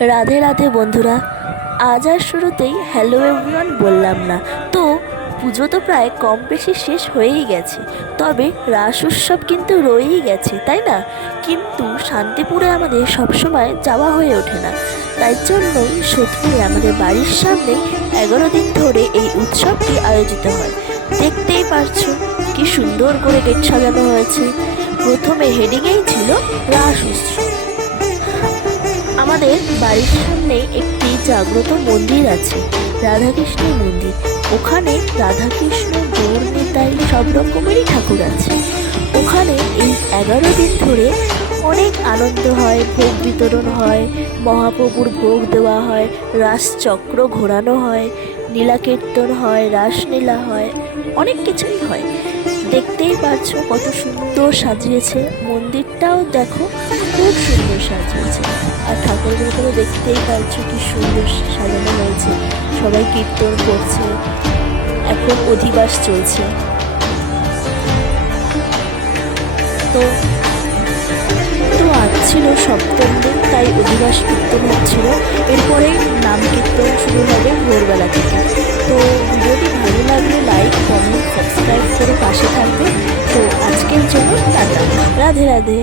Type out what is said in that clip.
রাধে রাধে বন্ধুরা, আজ আর শুরুতেই হ্যালো এভরিওয়ান বললাম না। তো, পুজো তো প্রায় কম বেশি শেষ হয়েই গেছে, তবে রাস উৎসব কিন্তু রয়েই গেছে, তাই না? কিন্তু শান্তিপুরে আমাদের সবসময় যাওয়া হয়ে ওঠে না। তাই জন্যই সত্যি আমাদের বাড়ির সামনে এগারো দিন ধরে এই উৎসবটি আয়োজিত হয়। দেখতেই পারছ, কি সুন্দর করে গেট সাজানো হয়েছে। প্রথমে হেডিংয়েই ছিল রাস উৎসব। আমাদের বাড়ির সামনে একটি জাগ্রত মন্দির আছে রাধাকৃষ্ণের মন্দির। ওখানে রাধাকৃষ্ণ গৌর নিতাই সব রকমেরই ঠাকুর আছে। ওখানে এই এগারো দিন ধরে অনেক আনন্দ হয়, ভোগ বিতরণ হয়, মহাপ্রভুর ভোগ দেওয়া হয়, রাসচক্র ঘোরানো হয়, নীলাকীর্তন হয়, রাসলীলা হয়, অনেক কিছুই হয়। দেখতেই পারছ কত সুন্দর সাজিয়েছে মন্দিরটাও দেখো। খুব সুন্দর সাজিয়েছে। আর ঠাকুরগুলোকেও দেখতেই পারছ কি সুন্দর সাজানো হয়েছে। সবাই কীর্তন করছে। এখন অধিবাস চলছে। তো তো আজ ছিল সপ্তম দিন, তাই অধিবাস কীর্তন হচ্ছিল। এরপরে নাম কীর্তন শুরু হবে ভোরবেলা থেকে। তো ভিডিওটি ভালো লাগলে লাইক কমেন্ট সাবস্ক্রাইব করে পাশে থাকবে। তো আজকের জন্য টাটা। রাধে রাধে।